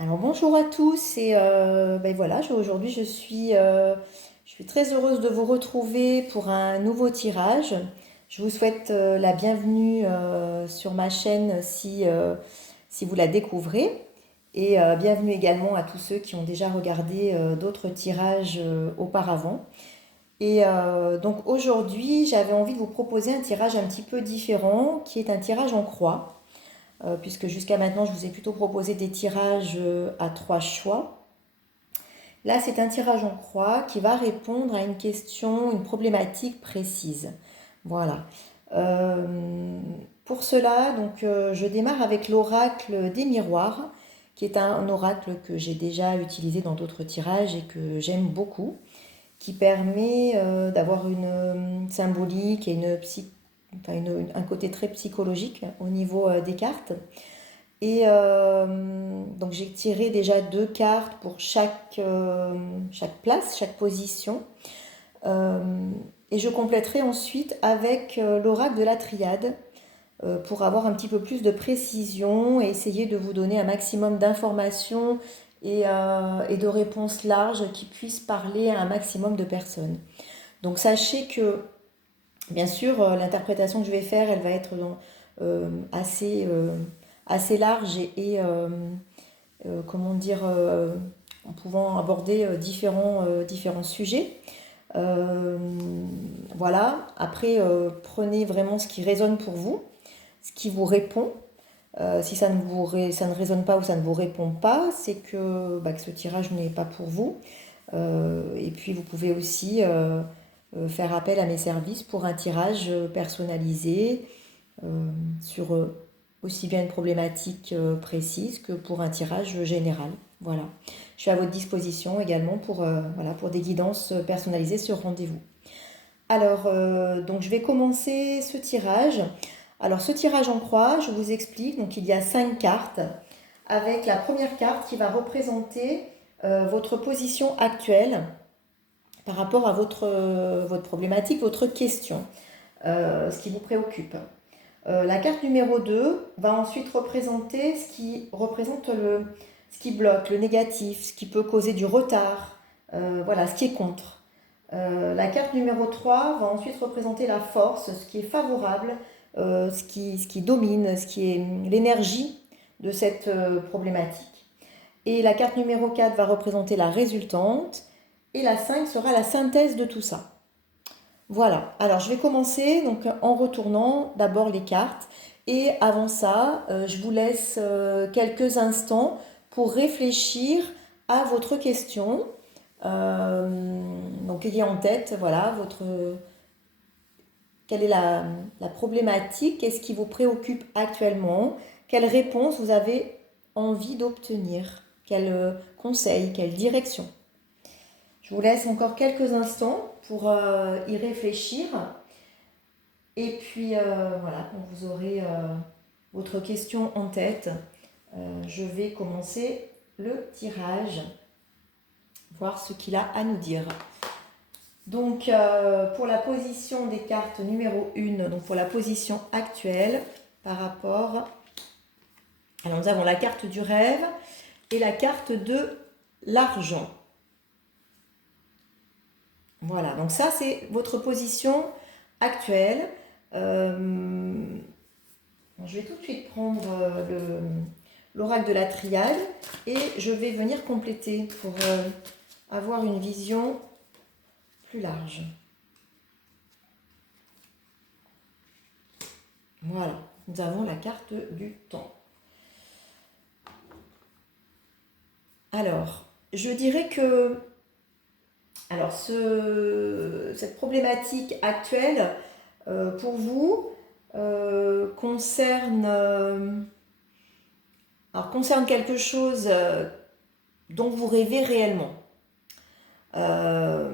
Alors bonjour à tous et ben voilà, aujourd'hui je suis très heureuse de vous retrouver pour un nouveau tirage. Je vous souhaite la bienvenue sur ma chaîne si vous la découvrez et bienvenue également à tous ceux qui ont déjà regardé d'autres tirages auparavant. Et donc aujourd'hui j'avais envie de vous proposer un tirage un petit peu différent qui est un tirage en croix puisque jusqu'à maintenant, je vous ai plutôt proposé des tirages à trois choix. Là, c'est un tirage en croix qui va répondre à une question, une problématique précise. Voilà. Euh, pour cela, je démarre avec l'oracle des miroirs, qui est un oracle que j'ai déjà utilisé dans d'autres tirages et que j'aime beaucoup, qui permet d'avoir une symbolique et un côté très psychologique au niveau des cartes. Et donc j'ai tiré déjà deux cartes pour chaque place, chaque position. Euh, et je compléterai ensuite avec l'oracle de la triade pour avoir un petit peu plus de précision et essayer de vous donner un maximum d'informations et de réponses larges qui puissent parler à un maximum de personnes. Donc sachez que, bien sûr, l'interprétation que je vais faire, elle va être assez large comment dire, en pouvant aborder différents sujets. Euh, voilà. Après, prenez vraiment ce qui résonne pour vous, ce qui vous répond. Si ça ne résonne pas ou ça ne vous répond pas, c'est que ce tirage n'est pas pour vous. Et puis vous pouvez aussi faire appel à mes services pour un tirage personnalisé sur aussi bien une problématique précise que pour un tirage général. Voilà. Je suis à votre disposition également pour des guidances personnalisées sur rendez-vous. Alors, donc je vais commencer ce tirage. Alors, ce tirage en croix, je vous explique. Donc, il y a cinq cartes avec la première carte qui va représenter votre position actuelle par rapport à votre problématique, votre question, ce qui vous préoccupe. La carte numéro 2 va ensuite représenter ce qui représente ce qui bloque, le négatif, ce qui peut causer du retard, voilà, ce qui est contre. La carte numéro 3 va ensuite représenter la force, ce qui est favorable, ce qui domine, ce qui est l'énergie de cette problématique. Et la carte numéro 4 va représenter la résultante. Et la 5 sera la synthèse de tout ça. Voilà, alors je vais commencer donc en retournant d'abord les cartes et avant ça, je vous laisse quelques instants pour réfléchir à votre question. Donc ayez en tête, voilà, quelle est la problématique, qu'est-ce qui vous préoccupe actuellement, quelle réponse vous avez envie d'obtenir, quel conseil, quelle direction. Je vous laisse encore quelques instants pour y réfléchir. Et puis voilà, quand vous aurez votre question en tête, je vais commencer le tirage, voir ce qu'il a à nous dire. Donc pour la position des cartes numéro 1, donc pour la position actuelle par rapport... Alors nous avons la carte du rêve et la carte de l'argent. Voilà, donc ça c'est votre position actuelle. Je vais tout de suite prendre l'oracle de la triade et je vais venir compléter pour avoir une vision plus large. Voilà, nous avons la carte du temps. Alors, je dirais que cette problématique actuelle pour vous concerne quelque chose dont vous rêvez réellement. Euh,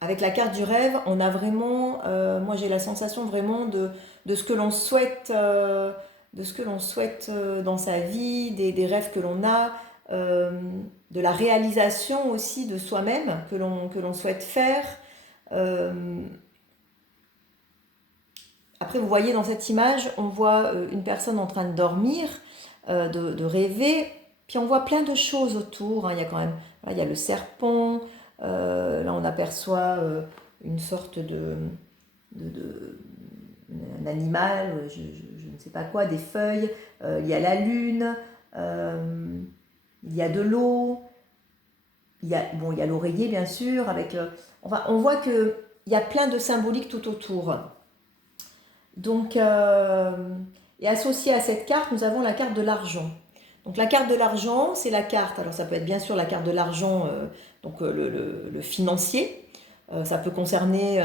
Avec la carte du rêve, on a vraiment, moi j'ai la sensation vraiment de ce que l'on souhaite, dans sa vie, des rêves que l'on a, euh, de la réalisation aussi de soi-même que l'on souhaite faire. Euh, Après, vous voyez dans cette image, on voit une personne en train de dormir, de rêver, puis on voit plein de choses autour, hein. Il y a quand même, là, il y a le serpent, là on aperçoit une sorte de, un animal, je ne sais pas quoi, des feuilles, il y a la lune, il y a de l'eau, il y a l'oreiller bien sûr, avec, enfin, on voit qu'il y a plein de symboliques tout autour. Donc, et associé à cette carte, nous avons la carte de l'argent. Donc la carte de l'argent, c'est la carte, alors ça peut être bien sûr la carte de l'argent, le financier. Ça peut concerner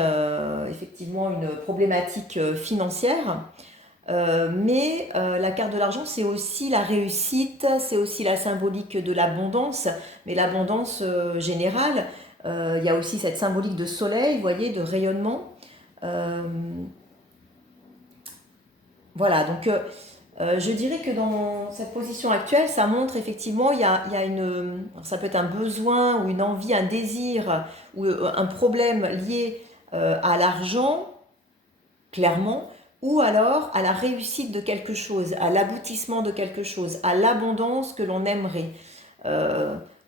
effectivement une problématique financière. Mais la carte de l'argent, c'est aussi la réussite, c'est aussi la symbolique de l'abondance, mais l'abondance générale. Il y a aussi cette symbolique de soleil, vous voyez, de rayonnement. Euh, voilà, donc je dirais que dans cette position actuelle, ça montre effectivement, il y a une, ça peut être un besoin ou une envie, un désir ou un problème lié à l'argent, clairement, ou alors à la réussite de quelque chose, à l'aboutissement de quelque chose, à l'abondance que l'on aimerait,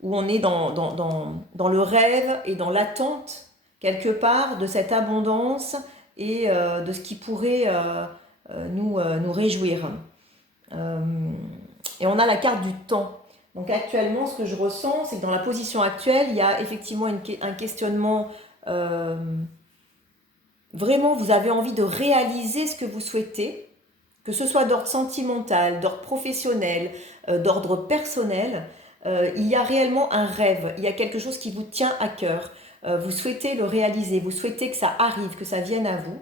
où on est dans le rêve et dans l'attente, quelque part, de cette abondance et de ce qui pourrait nous réjouir. Euh, et on a la carte du temps. Donc actuellement, ce que je ressens, c'est que dans la position actuelle, il y a effectivement un questionnement. Vraiment, vous avez envie de réaliser ce que vous souhaitez, que ce soit d'ordre sentimental, d'ordre professionnel, d'ordre personnel. Il y a réellement un rêve, il y a quelque chose qui vous tient à cœur. Vous souhaitez le réaliser, vous souhaitez que ça arrive, que ça vienne à vous.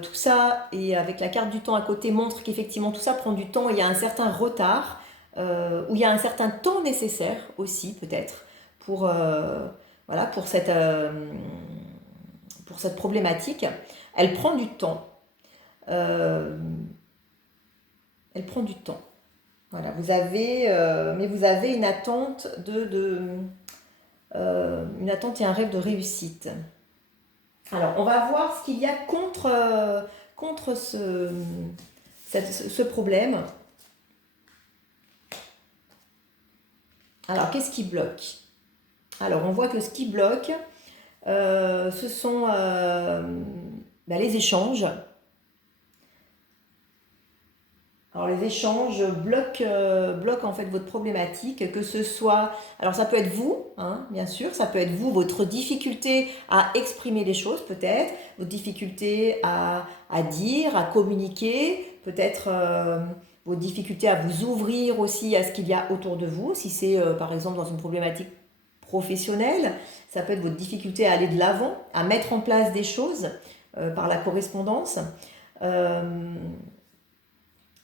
Tout ça, et avec la carte du temps à côté, montre qu'effectivement tout ça prend du temps et il y a un certain retard, ou il y a un certain temps nécessaire aussi peut-être pour, voilà, pour cette problématique. Elle prend du temps. Euh, elle prend du temps. Voilà, mais vous avez une attente une attente et un rêve de réussite. Alors, on va voir ce qu'il y a contre ce problème. Alors, qu'est-ce qui bloque? Alors, on voit que ce qui bloque, ce sont les échanges. Alors les échanges bloquent en fait votre problématique, que ce soit, alors ça peut être vous, hein, bien sûr, ça peut être vous, votre difficulté à exprimer les choses peut-être, votre difficulté à dire, à communiquer, peut-être vos difficultés à vous ouvrir aussi à ce qu'il y a autour de vous, si c'est par exemple dans une problématique professionnelle, ça peut être votre difficulté à aller de l'avant, à mettre en place des choses par la correspondance.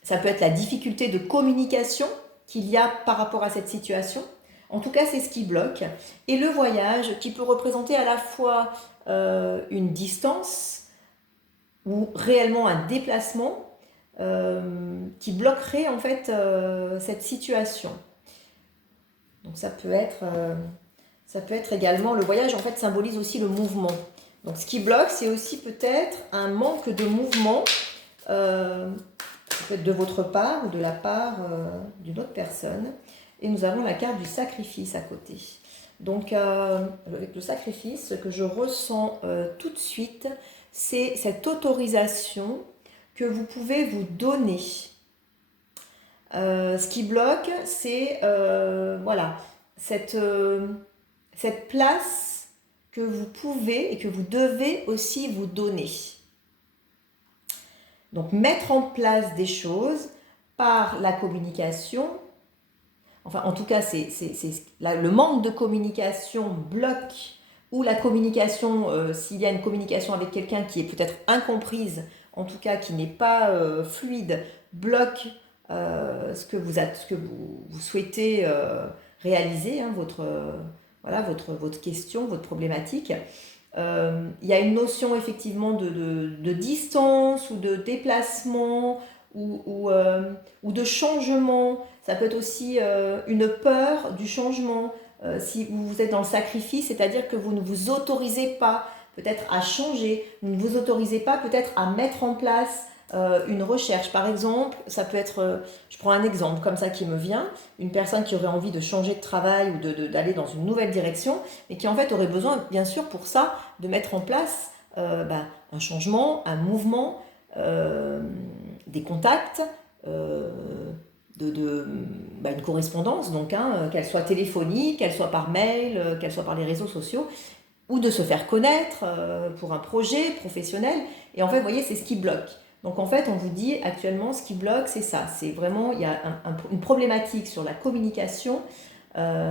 Ça peut être la difficulté de communication qu'il y a par rapport à cette situation. En tout cas, c'est ce qui bloque. Et le voyage qui peut représenter à la fois une distance ou réellement un déplacement qui bloquerait en fait cette situation. Donc ça peut être également, le voyage en fait symbolise aussi le mouvement. Donc ce qui bloque, c'est aussi peut-être un manque de mouvement peut-être de votre part ou de la part d'une autre personne. Et nous avons la carte du sacrifice à côté. Donc avec le sacrifice, ce que je ressens tout de suite, c'est cette autorisation que vous pouvez vous donner. Ce qui bloque, c'est voilà, cette place que vous pouvez et que vous devez aussi vous donner. Donc mettre en place des choses par la communication, enfin en tout cas le manque de communication bloque, ou la communication, s'il y a une communication avec quelqu'un qui est peut-être incomprise, en tout cas qui n'est pas fluide, bloque ce que vous souhaitez réaliser, hein, votre question, votre problématique. Il y a une notion effectivement de distance ou de déplacement ou de changement. Ça peut être aussi une peur du changement. Si vous êtes dans le sacrifice, c'est-à-dire que vous ne vous autorisez pas peut-être à changer. Vous ne vous autorisez pas peut-être à mettre en place une recherche. Par exemple, ça peut être, je prends un exemple comme ça qui me vient, une personne qui aurait envie de changer de travail ou d'aller dans une nouvelle direction, mais qui en fait aurait besoin, bien sûr, pour ça, de mettre en place un changement, un mouvement, des contacts, une correspondance, donc, qu'elle soit téléphonique, qu'elle soit par mail, qu'elle soit par les réseaux sociaux, ou de se faire connaître pour un projet professionnel. Et en fait, vous voyez, c'est ce qui bloque. Donc en fait, on vous dit actuellement, ce qui bloque, c'est ça. C'est vraiment, il y a une problématique sur la communication,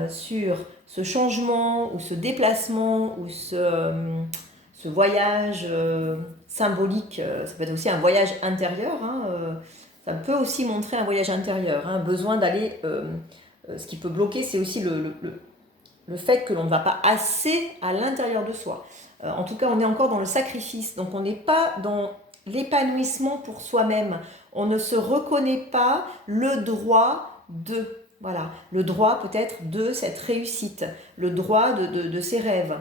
sur ce changement ou ce déplacement ou ce voyage symbolique. Ça peut être aussi un voyage intérieur. Ça peut aussi montrer un voyage intérieur. Besoin d'aller... ce qui peut bloquer, c'est aussi le fait que l'on ne va pas assez à l'intérieur de soi. En tout cas, on est encore dans le sacrifice. Donc on n'est pas dans l'épanouissement pour soi-même. On ne se reconnaît pas le droit de, voilà, le droit peut-être de cette réussite, le droit de ses rêves.